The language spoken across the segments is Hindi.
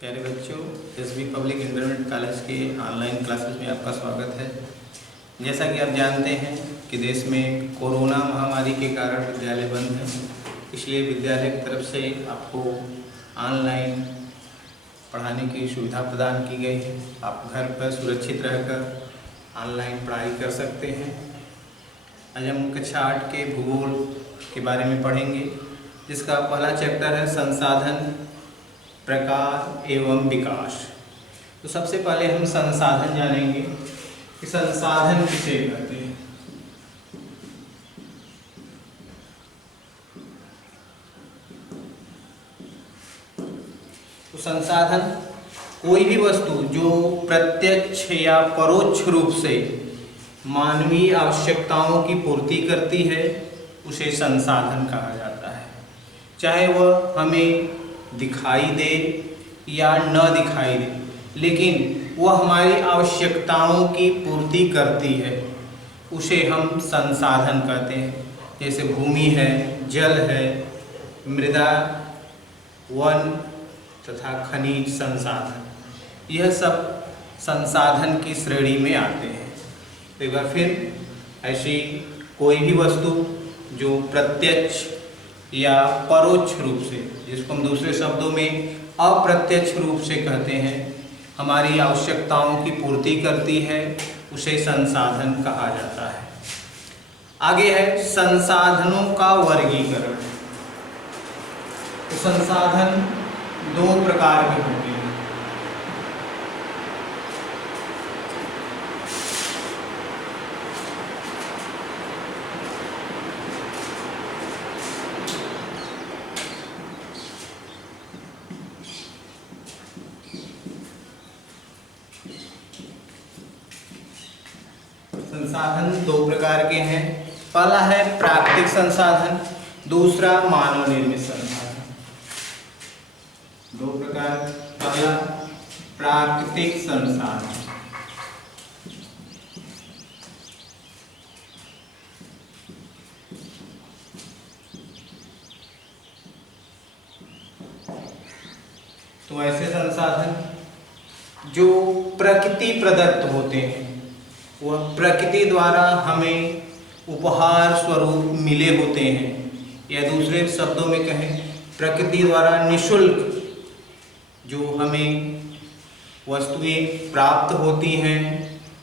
प्यारे बच्चों, एसबी पब्लिक इंटरमीडिएट कॉलेज के ऑनलाइन क्लासेस में आपका स्वागत है। जैसा कि आप जानते हैं कि देश में कोरोना महामारी के कारण विद्यालय बंद हैं, इसलिए विद्यालय की तरफ से आपको ऑनलाइन पढ़ाने की सुविधा प्रदान की गई है। आप घर पर सुरक्षित रहकर ऑनलाइन पढ़ाई कर सकते हैं। आज हम कक्षा 8 के भूगोल के बारे में पढ़ेंगे, जिसका पहला चैप्टर है संसाधन, प्रकार एवं विकास। तो सबसे पहले हम संसाधन जानेंगे कि संसाधन किसे कहते हैं। तो संसाधन कोई भी वस्तु जो प्रत्यक्ष या परोक्ष रूप से मानवीय आवश्यकताओं की पूर्ति करती है, उसे संसाधन कहा जाता है। चाहे वह हमें दिखाई दे या न दिखाई दे, लेकिन वह हमारी आवश्यकताओं की पूर्ति करती है, उसे हम संसाधन कहते हैं। जैसे भूमि है, जल है, मृदा, वन तथा खनिज संसाधन, यह सब संसाधन की श्रेणी में आते हैं। तो एक बार फिर, ऐसी कोई भी वस्तु जो प्रत्यक्ष या परोक्ष रूप से, जिसको हम दूसरे शब्दों में अप्रत्यक्ष रूप से कहते हैं, हमारी आवश्यकताओं की पूर्ति करती है, उसे संसाधन कहा जाता है। आगे है संसाधनों का वर्गीकरण। तो संसाधन दो प्रकार के होते हैं। संसाधन दो प्रकार के हैं। पहला है प्राकृतिक संसाधन, दूसरा मानव निर्मित संसाधन। दो प्रकार, पहला प्राकृतिक संसाधन। तो ऐसे संसाधन जो प्रकृति प्रदत्त होते हैं, वह प्रकृति द्वारा हमें उपहार स्वरूप मिले होते हैं, या दूसरे शब्दों में कहें, प्रकृति द्वारा निःशुल्क जो हमें वस्तुएं प्राप्त होती हैं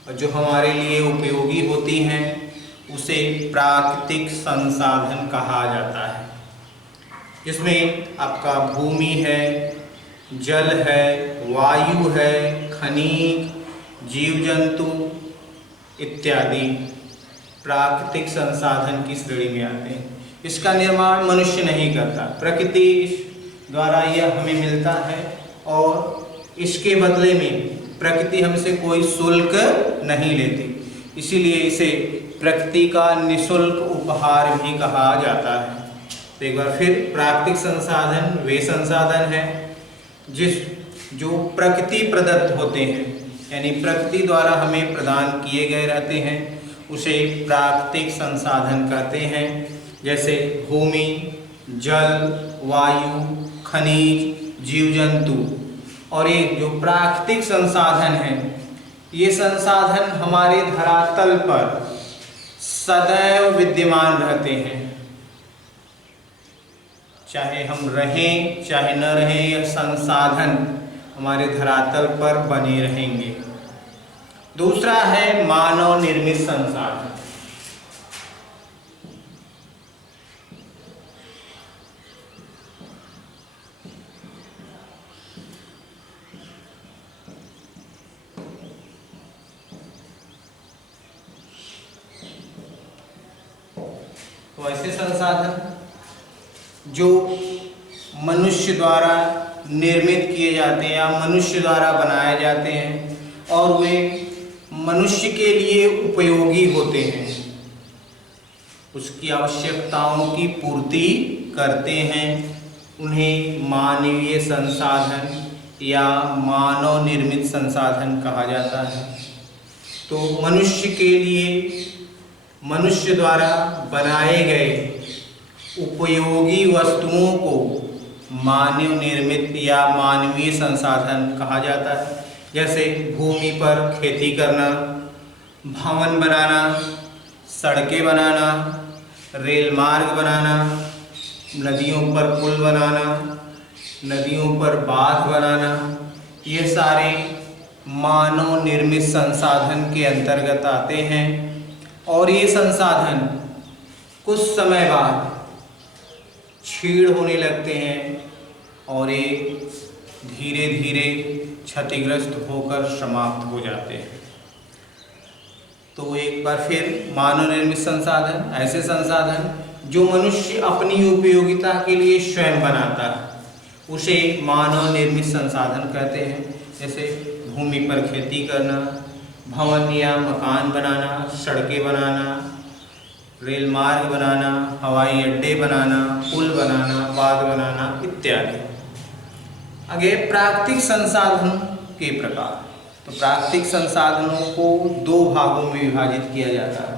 और जो हमारे लिए उपयोगी होती हैं, उसे प्राकृतिक संसाधन कहा जाता है। इसमें आपका भूमि है, जल है, वायु है, खनिज, जीव जंतु इत्यादि प्राकृतिक संसाधन की श्रेणी में आते हैं। इसका निर्माण मनुष्य नहीं करता, प्रकृति द्वारा यह हमें मिलता है और इसके बदले में प्रकृति हमसे कोई शुल्क नहीं लेती, इसीलिए इसे प्रकृति का निःशुल्क उपहार भी कहा जाता है। तो एक बार फिर, प्राकृतिक संसाधन वे संसाधन हैं जो प्रकृति प्रदत्त होते हैं, यानी प्रकृति द्वारा हमें प्रदान किए गए रहते हैं, उसे प्राकृतिक संसाधन कहते हैं। जैसे भूमि, जल, वायु, खनिज, जीव जंतु। और ये जो प्राकृतिक संसाधन हैं, ये संसाधन हमारे धरातल पर सदैव विद्यमान रहते हैं। चाहे हम रहें चाहे न रहें, यह संसाधन हमारे धरातल पर बने रहेंगे। दूसरा है मानव निर्मित संसाधन। तो ऐसे संसाधन जो मनुष्य द्वारा निर्मित किए जाते हैं या मनुष्य द्वारा बनाए जाते हैं और वे मनुष्य के लिए उपयोगी होते हैं, उसकी आवश्यकताओं की पूर्ति करते हैं, उन्हें मानवीय संसाधन या मानव निर्मित संसाधन कहा जाता है। तो मनुष्य के लिए मनुष्य द्वारा बनाए गए उपयोगी वस्तुओं को मानव निर्मित या मानवीय संसाधन कहा जाता है। जैसे भूमि पर खेती करना, भवन बनाना, सड़कें बनाना, रेल मार्ग बनाना, नदियों पर पुल बनाना, नदियों पर बांध बनाना, ये सारे मानव निर्मित संसाधन के अंतर्गत आते हैं। और ये संसाधन कुछ समय बाद क्षीण होने लगते हैं और ये धीरे धीरे क्षतिग्रस्त होकर समाप्त हो जाते हैं। तो एक बार फिर, मानव निर्मित संसाधन ऐसे संसाधन जो मनुष्य अपनी उपयोगिता के लिए स्वयं बनाता है, उसे मानव निर्मित संसाधन कहते हैं। जैसे भूमि पर खेती करना, भवन या मकान बनाना, सड़कें बनाना, रेल मार्ग बनाना, हवाई अड्डे बनाना, पुल बनाना, बांध बनाना इत्यादि। आगे प्राकृतिक संसाधन के प्रकार। तो प्राकृतिक संसाधनों को दो भागों में विभाजित किया जाता है।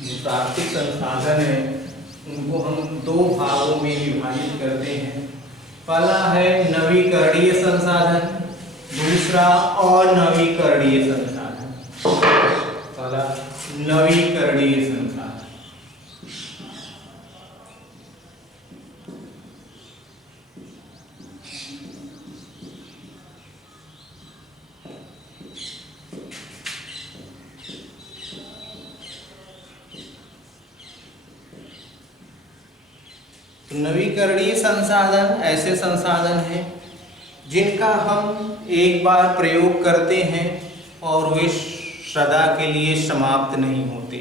जो प्राकृतिक संसाधन है उनको हम दो भागों में विभाजित करते हैं। पहला है नवीकरणीय संसाधन, दूसरा अनवीकरणीय संसाधन। पहला नवीकरणीय संसाधन। नवीकरणीय संसाधन ऐसे संसाधन हैं जिनका हम एक बार प्रयोग करते हैं और वे सदा के लिए समाप्त नहीं होते,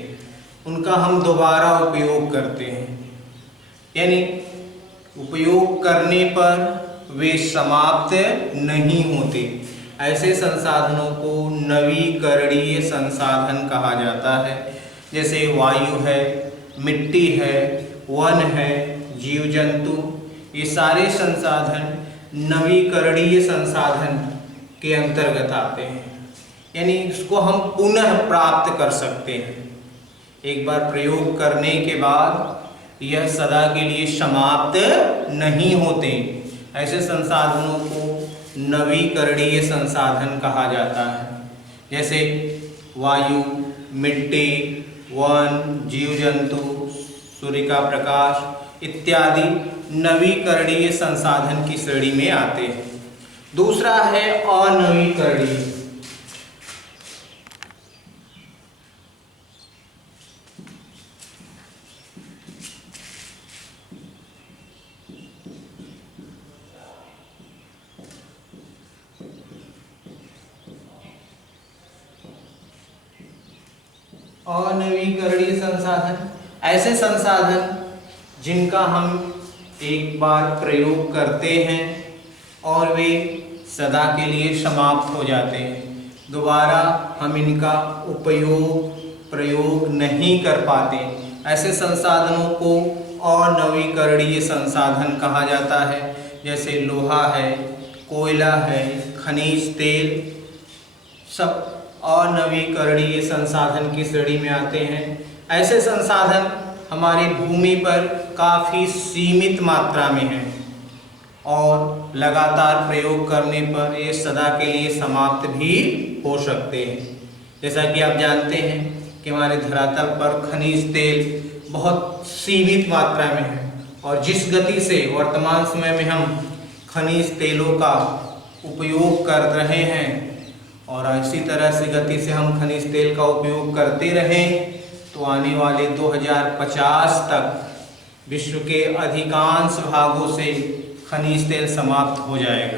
उनका हम दोबारा उपयोग करते हैं, यानी उपयोग करने पर वे समाप्त नहीं होते। ऐसे संसाधनों को नवीकरणीय संसाधन कहा जाता है। जैसे वायु है, मिट्टी है, वन है, जीव जंतु, ये सारे संसाधन नवीकरणीय संसाधन के अंतर्गत आते हैं, यानी इसको हम पुनः प्राप्त कर सकते हैं। एक बार प्रयोग करने के बाद यह सदा के लिए समाप्त नहीं होते। ऐसे संसाधनों को नवीकरणीय संसाधन कहा जाता है। जैसे वायु, मिट्टी, वन, जीव जंतु, सूर्य का प्रकाश इत्यादि नवीकरणीय संसाधन की श्रेणी में आते हैं। दूसरा है अनवीकरणीय। अनवीकरणीय संसाधन ऐसे संसाधन जिनका हम एक बार प्रयोग करते हैं और वे सदा के लिए समाप्त हो जाते हैं, दोबारा हम इनका प्रयोग नहीं कर पाते। ऐसे संसाधनों को अनवीकरणीय संसाधन कहा जाता है। जैसे लोहा है, कोयला है, खनिज तेल, सब अनवीकरणीय संसाधन की श्रेणी में आते हैं। ऐसे संसाधन हमारी भूमि पर काफ़ी सीमित मात्रा में है और लगातार प्रयोग करने पर ये सदा के लिए समाप्त भी हो सकते हैं। जैसा कि आप जानते हैं कि हमारे धरातल पर खनिज तेल बहुत सीमित मात्रा में है और जिस गति से वर्तमान समय में हम खनिज तेलों का उपयोग कर रहे हैं और इसी तरह से गति से हम खनिज तेल का उपयोग करते रहें तो आने वाले 2050 तक विश्व के अधिकांश भागों से खनिज तेल समाप्त हो जाएगा।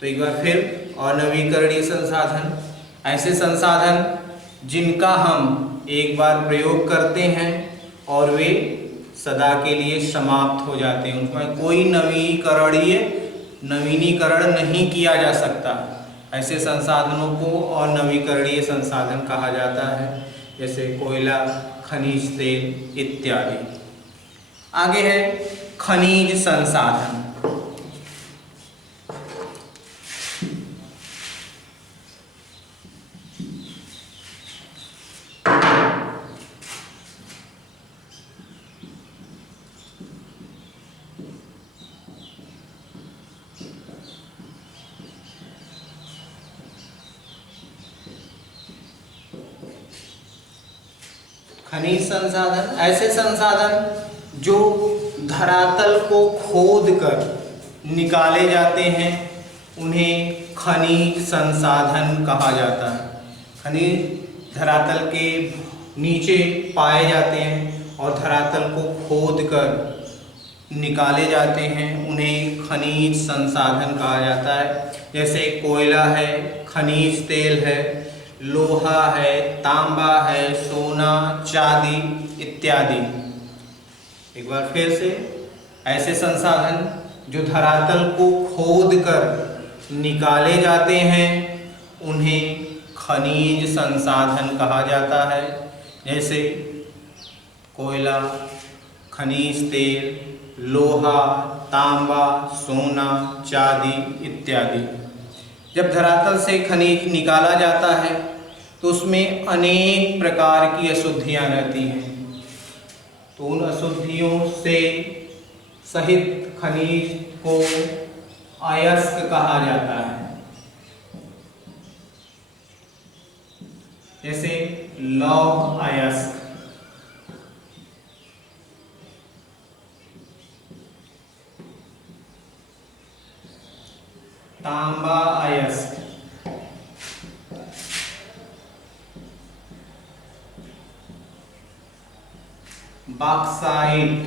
तो एक बार फिर, अनवीकरणीय संसाधन ऐसे संसाधन जिनका हम एक बार प्रयोग करते हैं और वे सदा के लिए समाप्त हो जाते हैं, उनमें कोई नवीनीकरण नहीं किया जा सकता। ऐसे संसाधनों को अनवीकरणीय संसाधन कहा जाता है, जैसे कोयला, खनिज तेल इत्यादि। आगे है खनिज संसाधन। खनिज संसाधन ऐसे संसाधन जो धरातल को खोद कर निकाले जाते हैं, उन्हें खनिज संसाधन कहा जाता है। खनिज धरातल के नीचे पाए जाते हैं और धरातल को खोद कर निकाले जाते हैं, उन्हें खनिज संसाधन कहा जाता है। जैसे कोयला है, खनिज तेल है, लोहा है, तांबा है, सोना, चांदी इत्यादि। एक बार फिर से, ऐसे संसाधन जो धरातल को खोद कर निकाले जाते हैं, उन्हें खनिज संसाधन कहा जाता है। जैसे कोयला, खनिज तेल, लोहा, तांबा, सोना, चांदी इत्यादि। जब धरातल से खनिज निकाला जाता है तो उसमें अनेक प्रकार की अशुद्धियां रहती हैं, तो उन अशुद्धियों से सहित खनिज को अयस्क कहा जाता है। जैसे लौह अयस्क, तांबा अयस्क, बॉक्साइट,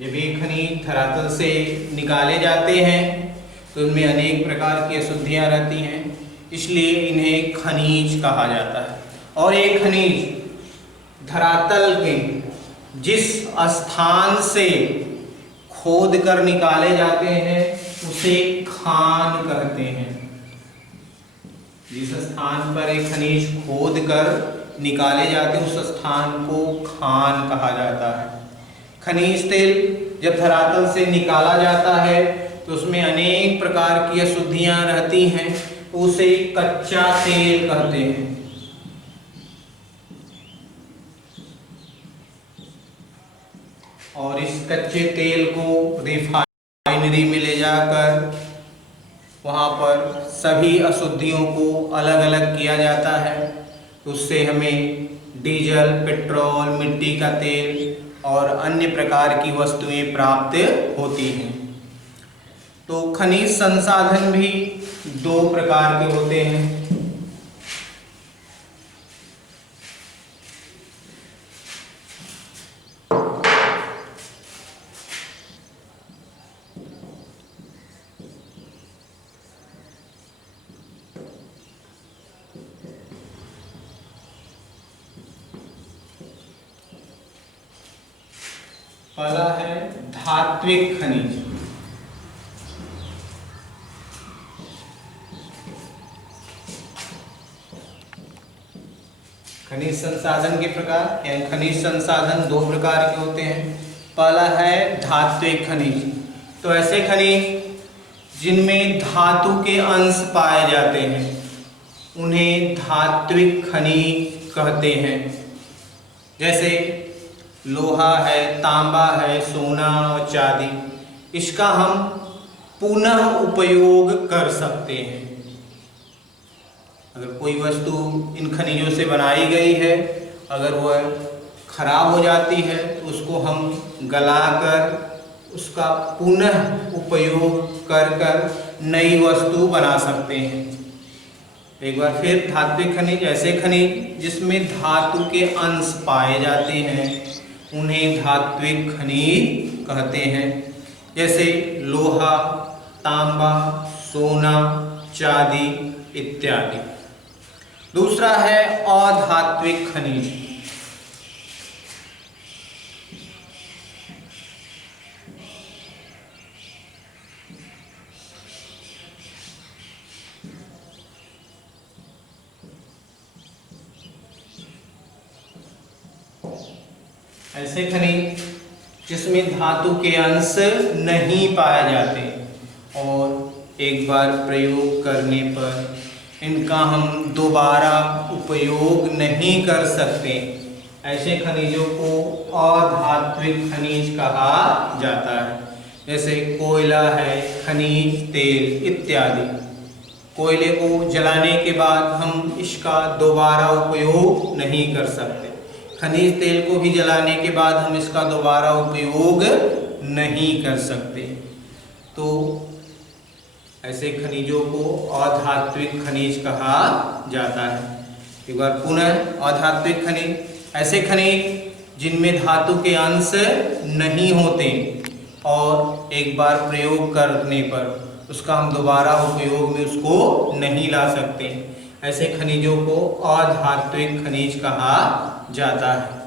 जब ये खनिज धरातल से निकाले जाते हैं तो इनमें अनेक प्रकार की अशुद्धियां रहती हैं, इसलिए इन्हें खनिज कहा जाता है। और ये खनिज धरातल के जिस स्थान से खोद कर निकाले जाते हैं उसे खान कहते हैं। जिस स्थान पर एक खनिज खोद कर निकाले जाते हैं उस स्थान को खान कहा जाता है। खनिज तेल जब धरातल से निकाला जाता है तो उसमें अनेक प्रकार की अशुद्धियां रहती हैं, उसे कच्चा तेल कहते हैं। और इस कच्चे तेल को रिफाइनरी में ले जाकर वहाँ पर सभी अशुद्धियों को अलग अलग किया जाता है, तो उससे हमें डीजल, पेट्रोल, मिट्टी का तेल और अन्य प्रकार की वस्तुएं प्राप्त होती हैं। तो खनिज संसाधन भी दो प्रकार के होते हैं। पहला है धात्विक खनिज। खनिज संसाधन के प्रकार यानी खनिज संसाधन दो प्रकार के होते हैं। पहला है धात्विक खनिज, तो ऐसे खनिज जिनमें धातु के अंश पाए जाते हैं उन्हें धात्विक खनिज कहते हैं। जैसे लोहा है, तांबा है, सोना और चांदी, इसका हम पुनः उपयोग कर सकते हैं। अगर कोई वस्तु इन खनिजों से बनाई गई है, अगर वह खराब हो जाती है तो उसको हम गलाकर उसका पुनः उपयोग कर नई वस्तु बना सकते हैं। एक बार फिर, धात्विक खनिज ऐसे खनिज जिसमें धातु के अंश पाए जाते हैं उन्हें धात्विक खनिज कहते हैं। जैसे लोहा, तांबा, सोना, चांदी इत्यादि। दूसरा है अधात्विक खनिज। ऐसे खनिज जिसमें धातु के अंश नहीं पाए जाते और एक बार प्रयोग करने पर इनका हम दोबारा उपयोग नहीं कर सकते, ऐसे खनिजों को अधात्विक खनिज कहा जाता है। जैसे कोयला है, खनिज तेल इत्यादि। कोयले को जलाने के बाद हम इसका दोबारा उपयोग नहीं कर सकते। खनिज तेल को भी जलाने के बाद हम इसका दोबारा उपयोग नहीं कर सकते। तो ऐसे खनिजों को अधात्विक खनिज कहा जाता है। एक बार पुनः, अधात्विक खनिज ऐसे खनिज जिनमें धातु के अंश नहीं होते और एक बार प्रयोग करने पर उसका हम दोबारा उपयोग में उसको नहीं ला सकते। ऐसे खनिजों को अधात्विक खनिज कहा जाता है।